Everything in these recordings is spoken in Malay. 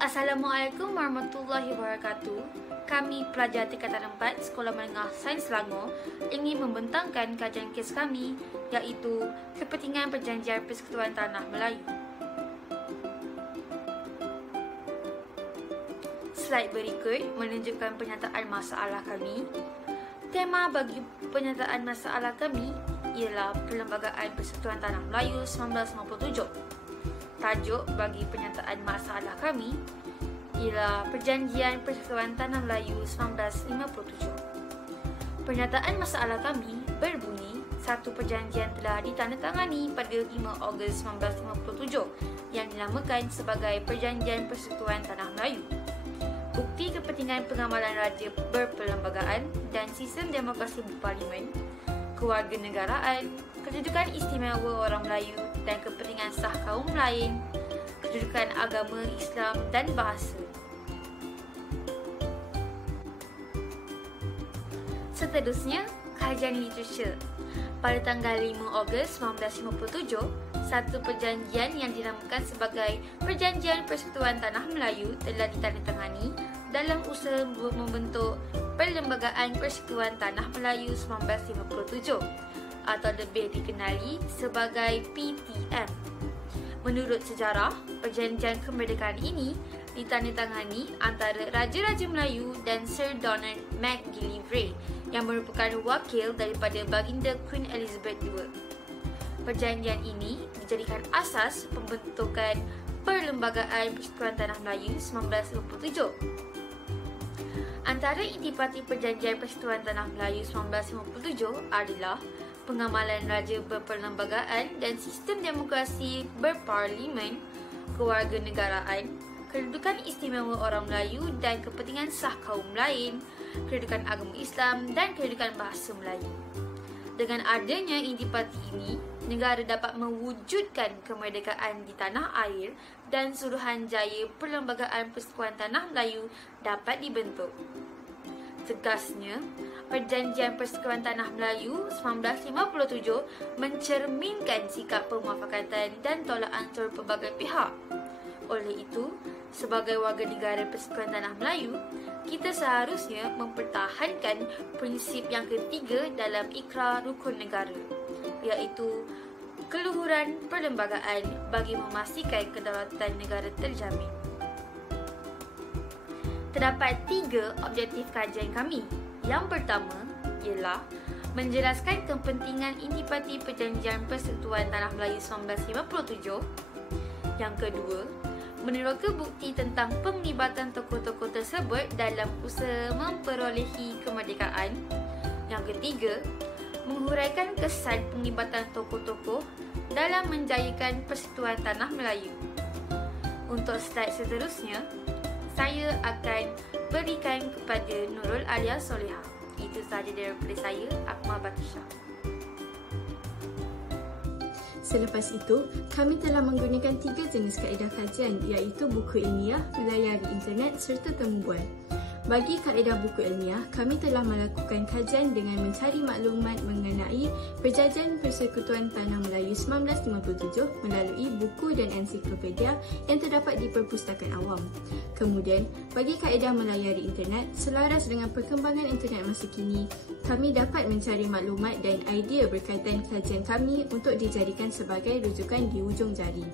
Assalamualaikum warahmatullahi wabarakatuh. Kami pelajar tingkatan 4 Sekolah Menengah Sains Selangor ingin membentangkan kajian kes kami, iaitu Kepentingan Perjanjian Persekutuan Tanah Melayu. Slide berikut menunjukkan pernyataan masalah kami. Tema bagi pernyataan masalah kami ialah Perlembagaan Persekutuan Tanah Melayu 1957. Tajuk bagi pernyataan masalah kami ialah Perjanjian Persekutuan Tanah Melayu 1957. Pernyataan masalah kami berbunyi, satu perjanjian telah ditandatangani pada 5 Ogos 1957 yang dinamakan sebagai Perjanjian Persekutuan Tanah Melayu. Bukti kepentingan pengamalan raja berperlembagaan dan sistem demokrasi berparlimen, kewarganegaraan, kedudukan istimewa orang Melayu dan kepentingan sah kaum lain, kedudukan agama Islam dan bahasa. Seterusnya, kajian literatur. Pada tanggal 5 Ogos 1957, satu perjanjian yang dinamakan sebagai Perjanjian Persekutuan Tanah Melayu telah ditandatangani dalam usaha membentuk Perlembagaan Persekutuan Tanah Melayu 1957 atau lebih dikenali sebagai PTM. Menurut sejarah, perjanjian kemerdekaan ini ditandatangani antara Raja-Raja Melayu dan Sir Donald McGillivray yang merupakan wakil daripada Baginda Queen Elizabeth II. Perjanjian ini dijadikan asas pembentukan Perlembagaan Persekutuan Tanah Melayu 1957. Antara intipati Perjanjian Persekutuan Tanah Melayu 1957 adalah pengamalan raja berperlembagaan dan sistem demokrasi berparlimen, kewarganegaraan, kedudukan istimewa orang Melayu dan kepentingan sah kaum lain, kedudukan agama Islam dan kedudukan bahasa Melayu. Dengan adanya intipati ini, negara dapat mewujudkan kemerdekaan di tanah air dan Suruhanjaya Perlembagaan Persekutuan Tanah Melayu dapat dibentuk. Tegasnya, Perjanjian Persekutuan Tanah Melayu 1957 mencerminkan sikap pemufakatan dan tolak ansur pelbagai pihak. Oleh itu, sebagai warga negara Persekutuan Tanah Melayu, kita seharusnya mempertahankan prinsip yang ketiga dalam Ikrar Rukun Negara, iaitu keluhuran perlembagaan bagi memastikan kedaulatan negara terjamin. Terdapat 3 objektif kajian kami. Yang pertama ialah menjelaskan kepentingan intipati Perjanjian Persekutuan Tanah Melayu 1957. Yang kedua, meneroka bukti tentang penglibatan tokoh-tokoh tersebut dalam usaha memperolehi kemerdekaan. Yang ketiga, menghuraikan kesan penglibatan tokoh-tokoh dalam menjayakan Persekutuan Tanah Melayu. Untuk slide seterusnya, saya akan berikan kepada Nurul Alia Solehah. Itu sahaja daripada saya, Akmal Batisha. Selepas itu, kami telah menggunakan 3 jenis kaedah kajian, iaitu buku ilmiah, melayari internet serta temu bual. Bagi kaedah buku ilmiah, kami telah melakukan kajian dengan mencari maklumat mengenai Perjanjian Persekutuan Tanah Melayu 1957 melalui buku dan ensiklopedia yang terdapat di perpustakaan awam. Kemudian, bagi kaedah melayari internet, selaras dengan perkembangan internet masa kini, kami dapat mencari maklumat dan idea berkaitan kajian kami untuk dijadikan sebagai rujukan di ujung jari.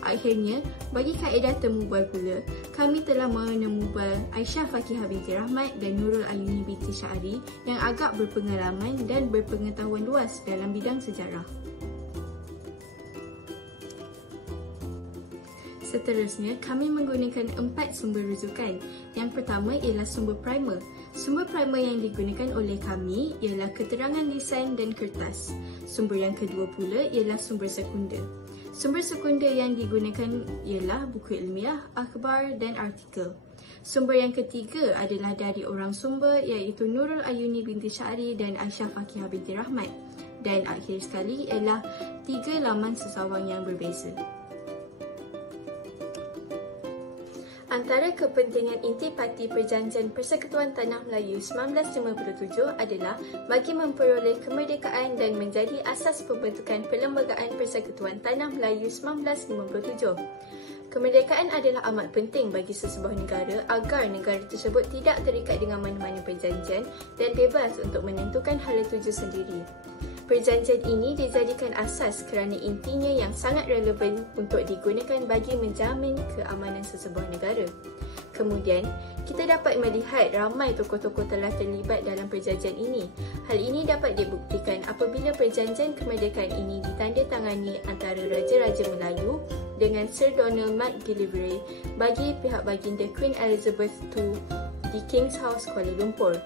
Akhirnya, bagi kaedah temu bual pula, kami telah menemubual Aisyah Fakihah binti Rahmat dan Nurul Ayuni binti Syahri yang agak berpengalaman dan berpengetahuan luas dalam bidang sejarah. Seterusnya, kami menggunakan 4 sumber rujukan. Yang pertama ialah sumber primer. Sumber primer yang digunakan oleh kami ialah keterangan lisan dan kertas. Sumber yang kedua pula ialah sumber sekunder. Sumber sekunder yang digunakan ialah buku ilmiah, akhbar dan artikel. Sumber yang ketiga adalah dari orang sumber, iaitu Nurul Ayuni binti Syahri dan Aisyah Fakihah binti Rahmat. Dan akhir sekali ialah 3 laman sesawang yang berbeza. Antara kepentingan intipati Perjanjian Persekutuan Tanah Melayu 1957 adalah bagi memperoleh kemerdekaan dan menjadi asas pembentukan Perlembagaan Persekutuan Tanah Melayu 1957. Kemerdekaan adalah amat penting bagi sesebuah negara agar negara tersebut tidak terikat dengan mana-mana perjanjian dan bebas untuk menentukan hala tuju sendiri. Perjanjian ini dijadikan asas kerana intinya yang sangat relevan untuk digunakan bagi menjamin keamanan sesebuah negara. Kemudian, kita dapat melihat ramai tokoh-tokoh telah terlibat dalam perjanjian ini. Hal ini dapat dibuktikan apabila perjanjian kemerdekaan ini ditandatangani antara Raja-Raja Melayu dengan Sir Donald McGillivray bagi pihak baginda Queen Elizabeth II di King's House Kuala Lumpur.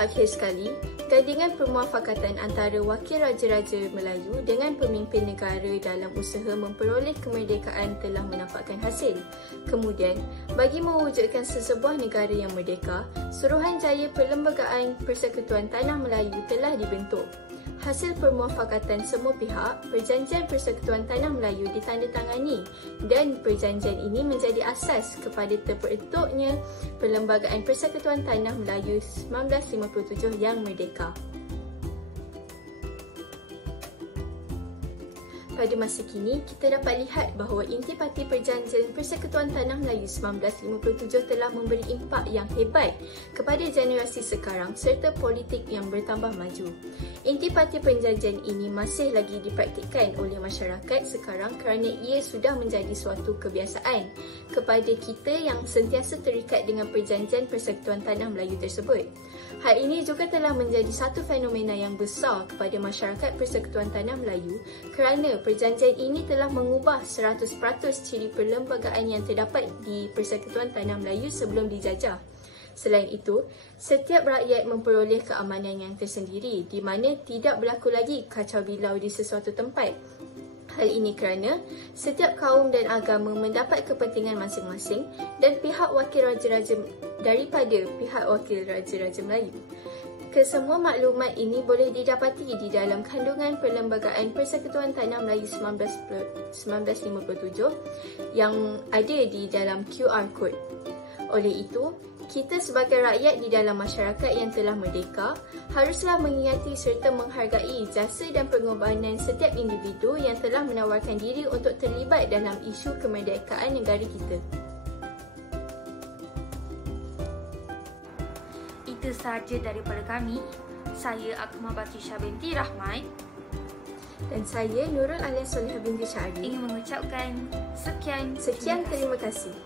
Akhir sekali, gandingan permuafakatan antara wakil Raja-Raja Melayu dengan pemimpin negara dalam usaha memperoleh kemerdekaan telah menampakkan hasil. Kemudian, bagi mewujudkan sesebuah negara yang merdeka, Suruhanjaya Perlembagaan Persekutuan Tanah Melayu telah dibentuk. Hasil permuafakatan semua pihak, Perjanjian Persekutuan Tanah Melayu ditandatangani dan perjanjian ini menjadi asas kepada terbentuknya Perlembagaan Persekutuan Tanah Melayu 1957 yang merdeka. Pada masa kini, kita dapat lihat bahawa intipati Perjanjian Persekutuan Tanah Melayu 1957 telah memberi impak yang hebat kepada generasi sekarang serta politik yang bertambah maju. Intipati perjanjian ini masih lagi dipraktikkan oleh masyarakat sekarang kerana ia sudah menjadi suatu kebiasaan kepada kita yang sentiasa terikat dengan Perjanjian Persekutuan Tanah Melayu tersebut. Hal ini juga telah menjadi satu fenomena yang besar kepada masyarakat Persekutuan Tanah Melayu kerana perjanjian ini telah mengubah 100% ciri perlembagaan yang terdapat di Persekutuan Tanah Melayu sebelum dijajah. Selain itu, setiap rakyat memperoleh keamanan yang tersendiri di mana tidak berlaku lagi kacau bilau di sesuatu tempat. Hal ini kerana setiap kaum dan agama mendapat kepentingan masing-masing dan pihak wakil raja-raja daripada pihak wakil raja-raja Melayu. Kesemua maklumat ini boleh didapati di dalam kandungan Perlembagaan Persekutuan Tanah Melayu 1957 yang ada di dalam QR Code. Oleh itu, kita sebagai rakyat di dalam masyarakat yang telah merdeka haruslah mengingati serta menghargai jasa dan pengorbanan setiap individu yang telah menawarkan diri untuk terlibat dalam isu kemerdekaan negara kita. Itu sahaja daripada kami. Saya Akmal Batisha binti Rahman Dan saya Nurul Alia Solihah binti Syahri ingin mengucapkan sekian terima kasih.